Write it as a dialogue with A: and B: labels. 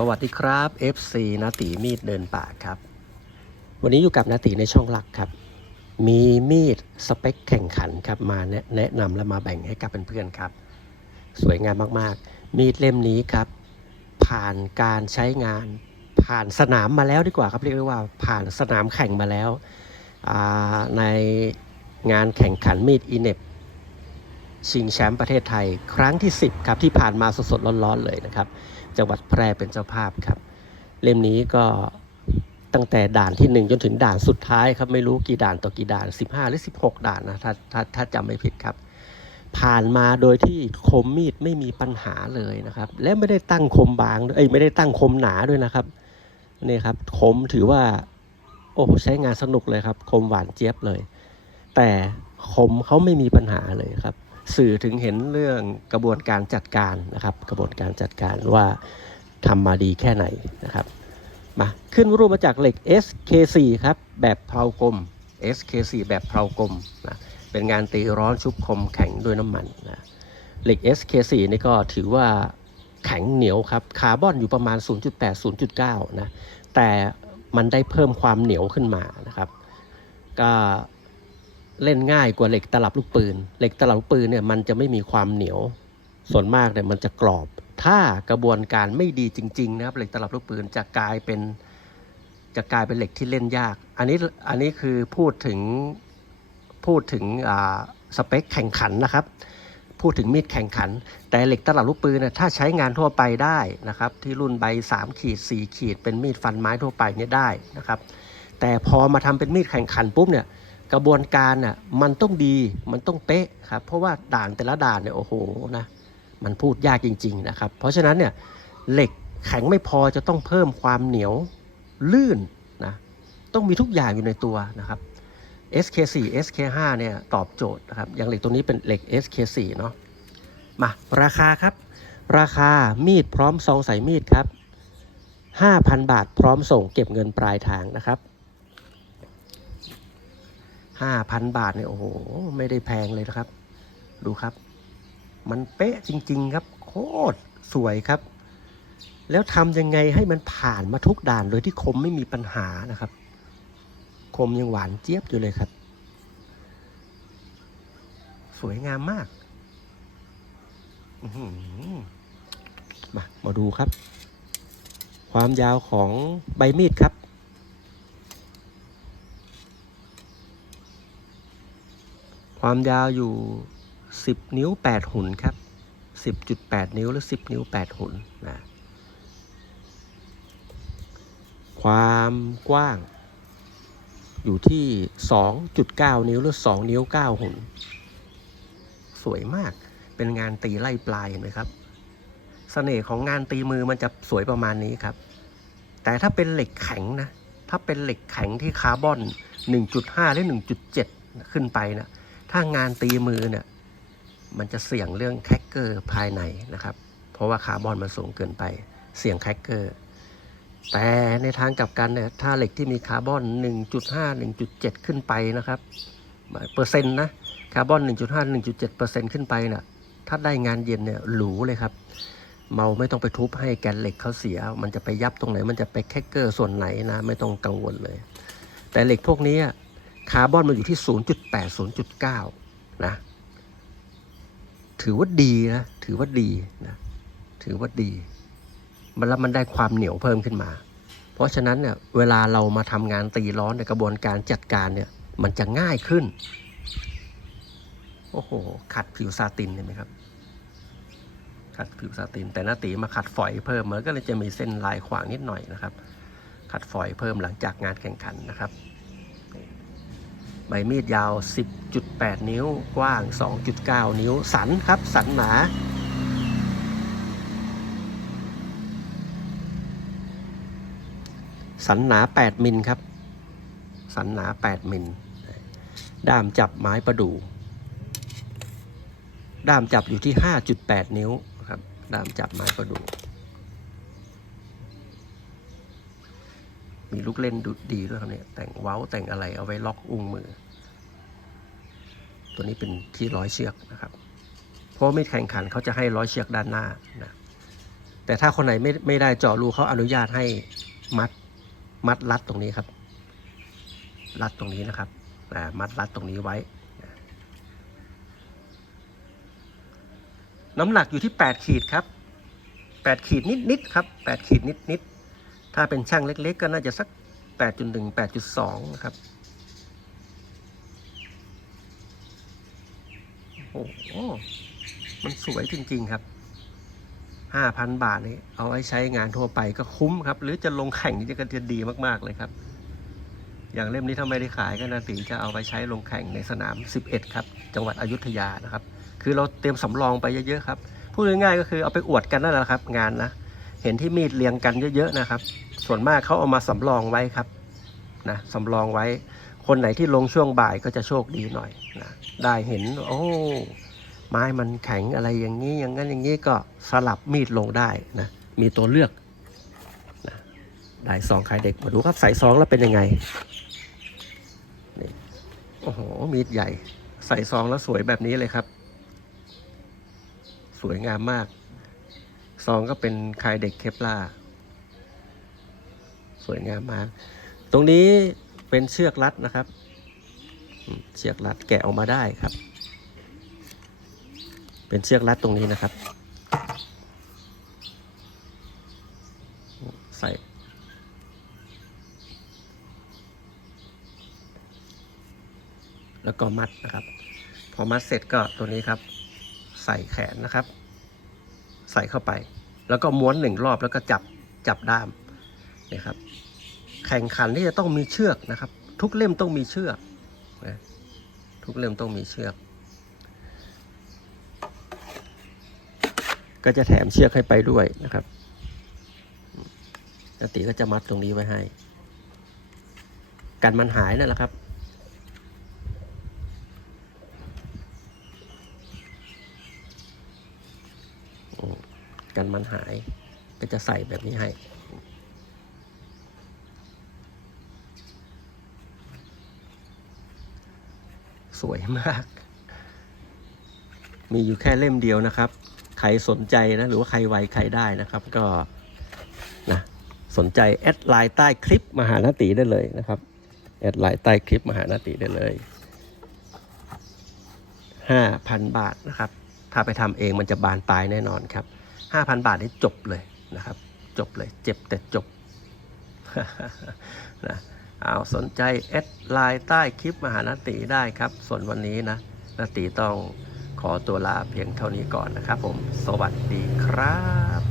A: สวัสดีครับ FC นาตีมีดเดินป่าครับ วันนี้อยู่กับนาตีในช่องหลักครับ มีมีดสเปคแข่งขันครับมาแนะนำและมาแบ่งให้กับเพื่อนๆครับ สวยงามมากๆ มีดเล่มนี้ครับ ผ่านการใช้งาน ผ่านสนามมาแล้วดีกว่าครับเรียกได้ว่าผ่านสนามแข่งมาแล้ว ในงานแข่งขันมีดอีเน็บ ชิงแชมป์ประเทศไทย ครั้งที่ 10 ครับที่ผ่านมาสดๆร้อนๆเลยนะครับ จังหวัดแพร่เป็นเจ้าภาพครับ เล่มนี้ก็ตั้งแต่ด่านที่ 1 จนถึงด่านสุดท้ายครับไม่รู้กี่ด่านต่อกี่ด่าน 15 หรือ 16 ด่านนะถ้าถ้าถ้าจำไม่ผิดครับ ผ่านมาโดยที่คมมีดไม่มีปัญหาเลยนะครับ และไม่ได้ตั้งคมบางด้วยเอ้ยไม่ได้ตั้งคมหนาด้วยนะครับนี่ครับคมถือว่า โอ้ใช้งานสนุกเลยครับ คมหวานเจี๊ยบเลย แต่คมเขาไม่มีปัญหาเลยครับ สื่อถึงเห็นเรื่องกระบวนการจัดการนะครับ กระบวนการจัดการว่าทำมาดีแค่ไหนนะครับมาขึ้นรูปมาจากเหล็ก SK4 ครับแบบเพลากลม SK4 แบบเพลากลมนะเป็นงานตีร้อนชุบคมแข็งด้วยน้ำมันนะเหล็ก SK4 นี่ก็ถือว่าแข็งเหนียวครับคาร์บอนอยู่ประมาณ 0.8 0.9 นะแต่มันได้เพิ่มความเหนียวขึ้นมานะครับ ก็ เล่นง่ายกว่าเหล็กตลับลูกปืน เหล็กตลับลูกปืนเนี่ยมันจะไม่มีความเหนียว ส่วนมากเนี่ยมันจะกรอบ ถ้ากระบวนการไม่ดีจริงๆนะครับเหล็กตลับลูกปืนจะกลายเป็น จะกลายเป็นเหล็กที่เล่นยาก อันนี้อันนี้คือพูดถึงพูดถึงอ่าสเปคแข่งขันนะครับ พูดถึงมีดแข่งขัน แต่เหล็กตลับลูกปืนเนี่ยถ้าใช้งานทั่วไปได้นะครับ ที่รุ่นใบ3ขีด4ขีดเป็นมีดฟันไม้ทั่วไปเนี่ยได้นะครับ แต่พอมาทำเป็นมีดแข่งขันปุ๊บเนี่ย กระบวนการน่ะมันต้องดีมันต้องเป๊ะครับเพราะว่าด่านแต่ละด่านเนี่ยโอ้โหนะมันพูดยากจริง ๆนะครับ เพราะฉะนั้นเนี่ยเหล็กแข็งไม่พอจะต้องเพิ่มความเหนียวลื่นนะต้องมีทุกอย่างอยู่ในตัวนะครับ SK4 SK5 เนี่ยตอบโจทย์นะครับอย่างเหล็กตัวนี้เป็นเหล็ก SK4 เนาะมาราคาครับ ราคามีดพร้อมซองใส่มีดครับ 5,000 บาทพร้อมส่งเก็บเงินปลายทางนะครับ ห้าพันบาทเนี่ยโอ้โห ไม่ได้แพงเลยนะครับ ดูครับ มันเป๊ะจริง ๆ ครับ โคตรสวยครับ แล้วทำยังไงให้มันผ่านมาทุกด่านโดยที่คมไม่มีปัญหานะครับ คมยังหวานเจี๊ยบอยู่เลยครับ สวยงามมากมามาดูครับ ความยาวของใบมีดครับ ความยาวอยู่ 10 นิ้ว 8 หุ่นครับ 10.8 นิ้วหรือ 10 นิ้ว 8 หุ่นนะความกว้างอยู่ที่ 2.9 นิ้วหรือ 2 นิ้ว 9 หุ่น สวยมาก เป็นงานตีไล่ปลายเห็นไหมครับเสน่ห์ของงานตีมือมันจะสวยประมาณนี้ครับ แต่ถ้าเป็นเหล็กแข็งนะ ถ้าเป็นเหล็กแข็งที่คาร์บอน 1.5 หรือ 1.7 ขึ้นไปนะ ถ้างานตีมือเนี่ยมันจะเสี่ยงเรื่องแคคเกอร์ภายในนะครับ เพราะว่าคาร์บอนมันสูงเกินไปเสี่ยงแคคเกอร์แต่ในทางกลับกันเนี่ยถ้าเหล็กที่มีคาร์บอน 1.5 1.7 ขึ้นไปนะครับเปอร์เซ็นต์นะคาร์บอน 1.5 1.7เปอร์เซ็นต์ขึ้นไปน่ะถ้าได้งานเย็นเนี่ยหรูเลยครับ เมาไม่ต้องไปทุบให้แกนเหล็กเขาเสีย มันจะไปยับตรงไหน มันจะไปแคคเกอร์ส่วนไหนนะ ไม่ต้องกังวลเลย แต่เหล็กพวกนี้ คาร์บอนมันอยู่ที่ 0.8 0.9 นะ ถือว่าดีนะ ถือว่าดีนะ ถือว่าดี มันแล้วมันได้ความเหนียวเพิ่มขึ้นมา เพราะฉะนั้นเนี่ย เวลาเรามาทำงานตีร้อนในกระบวนการจัดการเนี่ย มันจะง่ายขึ้น โอ้โห ขัดผิวซาตินเห็นไหมครับ ขัดผิวซาติน แต่หน้าตีมาขัดฝอยเพิ่มมันก็เลยจะมีเส้นลายขวางนิดหน่อยนะครับ ขัดฝอยเพิ่มหลังจากงานแข่งขันนะครับ ใบมีดยาว 10.8 นิ้ว กว้าง 2.9 นิ้ว สันครับ สันหนาสันหนา 8 มิลครับ สันหนา 8 มิล ด้ามจับไม้ประดู่ ด้ามจับอยู่ที่ 5.8 นิ้วครับ ด้ามจับไม้ประดู่ มีลูกเล่นดุดีด้วยครับเนี่ย แต่งเว้าแต่งอะไรเอาไว้ล็อกอุ้งมือ ตัวนี้เป็นที่ร้อยเชือกนะครับ เพราะไม่แข่งขันเขาจะให้ร้อยเชือกด้านหน้านะแต่ถ้าคนไหนไม่ไม่ได้เจาะรูเขาอนุญาตให้มัดมัดรัดตรงนี้ครับ รัดตรงนี้นะครับอ่มัดรัดตรงนี้ไว้ น้ำหนักอยู่ที่ 8 ขีดครับ 8 ขีดนิดๆครับ 8 ขีดนิดๆ ถ้าเป็นช่างเล็ก ๆ ก็น่าจะสัก 8.1 8.2 นะครับ โอ้โห มันสวยจริง ๆ ครับ 5,000 บาทนี่เอาไว้ใช้งานทั่วไปก็คุ้มครับ หรือจะลงแข่งนี่จะจะดีมากๆเลยครับ อย่างเล่มนี้ถ้าไม่ได้ขายก็นาตีจะเอาไปใช้ลงแข่งในสนาม 11 ครับ จังหวัดอยุธยานะครับ คือเราเตรียมสำรองไปเยอะๆครับ พูดง่ายๆก็คือเอาไปอวดกันนั่นแหละครับ งานนะ เห็นที่มีดเรียงกันเยอะๆนะครับ ส่วนมากเขาเอามาสำรองไว้ครับนะสำรองไว้ คนไหนที่ลงช่วงบ่ายก็จะโชคดีหน่อยนะได้เห็นโอ้ไม้มันแข็งอะไรอย่างนี้อย่างนั้นอย่างนี้ก็สลับมีดลงได้นะมีตัวเลือกนะได้ซองขายเด็กมาดูครับใส่ซองแล้วเป็นยังไงนี่โอ้โหมีดใหญ่ ใส่ซองแล้วสวยแบบนี้เลยครับ สวยงามมาก ซองก็เป็นคายเด็กเคปลาสวยงามมาก ตรงนี้เป็นเชือกรัดนะครับ เชือกรัดแกะออกมาได้ครับ เป็นเชือกรัดตรงนี้นะครับ ใส่แล้วก็มัดนะครับ พอมัดเสร็จก็ตัวนี้ครับ ใส่แขนนะครับ ใส่เข้าไป แล้วก็ม้วนหนึ่งรอบแล้วก็จับจับด้ามนี่ครับ แข่งขันที่จะต้องมีเชือกนะครับ ทุกเล่มต้องมีเชือกนะทุกเล่มต้องมีเชือก ก็จะแถมเชือกให้ไปด้วยนะครับนติก็จะมัดตรงนี้ไว้ให้ กันมันหายนั่นแหละครับันมันหาย ก็จะใส่แบบนี้ให้สวยมาก มีอยู่แค่เล่มเดียวนะครับ ใครสนใจนะ หรือว่าใครไวใครได้นะครับ ก็นะสนใจแอดไลน์ใต้คลิปมหานาตีได้เลยนะครับ แอดไลน์ใต้คลิปมหานาตีได้เลย5,000 บาทนะครับ ถ้าไปทำเองมันจะบานปลายแน่นอนครับ 5,000 บาทนี่จบเลยนะครับ จบเลย เจ็บแต่จบนะเอาสนใจแอดไลน์ใต้คลิปมหานติได้ครับ ส่วนวันนี้นะนตีต้องขอตัวลาเพียงเท่านี้ก่อนนะครับผม สวัสดีครับ